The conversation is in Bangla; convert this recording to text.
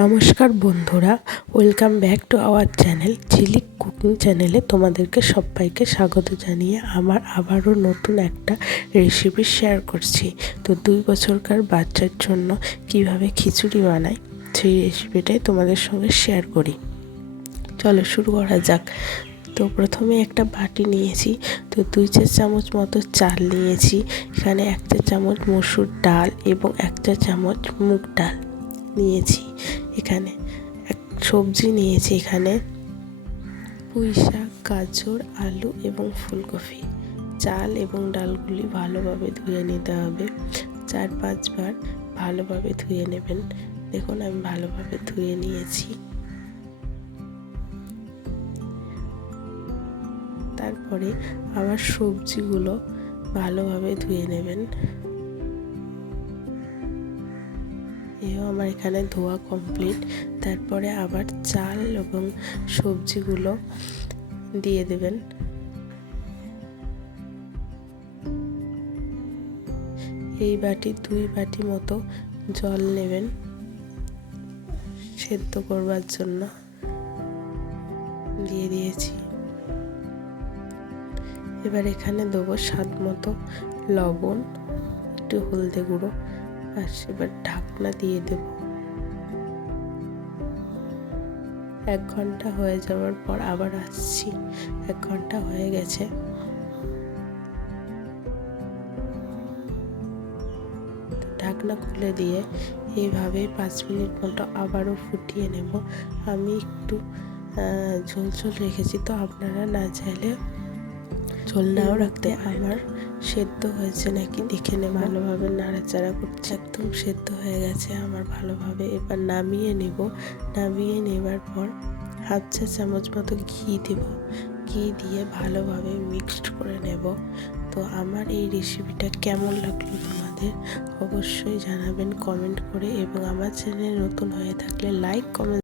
নমস্কার বন্ধুরা, welcome back to our channel Jhilik cooking চ্যানেলে তোমাদেরকে সবাইকে স্বাগত জানিয়ে আমার আবারও নতুন একটা রেসিপি শেয়ার করছি। তো দুই বছরকার বাচ্চার জন্য কীভাবে খিচুড়ি বানাই, সেই রেসিপিটাই তোমাদের সঙ্গে শেয়ার করি। চলো শুরু করা যাক। তো প্রথমে একটা বাটি নিয়েছি, তো দুই চার চামচ মতো চাল নিয়েছি, এখানে এক চা চামচ মসুর ডাল এবং এক চা চামচ মুগ ডাল নিয়েছি। এখানে। এক সবজি নিয়েছি এখানে। পুঁই শাক, গাজর, আলু এবং ফুলকপি। চাল এবং ডালগুলি ভালোভাবে ধুয়ে নিতে হবে। চার পাঁচবার ভালোভাবে ধুয়ে নেবেন। দেখুন, আমি ভালোভাবে ধুয়ে নিয়েছি। তারপরে আবার সবজিগুলো ভালোভাবে ধুয়ে নেবেন। আমার এখানে ধোয়া কমপ্লিট তারপরে আবার চাল এবং সবজিগুলো দিয়ে দেবেন। এই বাটি, দুই বাটি মতো জল নেবেন সেদ্ধ করবার জন্য। দিয়ে দিয়েছি। এবার এখানে দেবো স্বাদ মতো লবণ, একটু হলদে গুঁড়ো। ব্যাস এবার ঢাকনা দিয়ে দেব। এক ঘণ্টা হয়ে যাওয়ার পর আবার আসছি। এক ঘণ্টা হয়ে গেছে। ঢাকনা খুলে দিয়ে এইভাবে পাঁচ মিনিট মতো আবারও ফুটিয়ে নেব। আমি একটু ঝোল ঝোল রেখেছি, তো আপনারা না চাইলে ঝোল নাও রাখতে আমার সেদ্ধ হয়েছে নাকি দেখে নে, ভালোভাবে নাড়াচাড়া করছে। একদম সেদ্ধ হয়ে গেছে আমার ভালোভাবে। এবার নামিয়ে নেব। নামিয়ে নেবার পর হাফ চা চামচ মতো ঘি দেব। ঘি দিয়ে ভালোভাবে মিক্সড করে নেব। তো আমার এই রেসিপিটা কেমন লাগল তোমাদের অবশ্যই জানাবেন কমেন্ট করে এবং আমার চ্যানেল নতুন হয়ে থাকলে লাইক কমেন্ট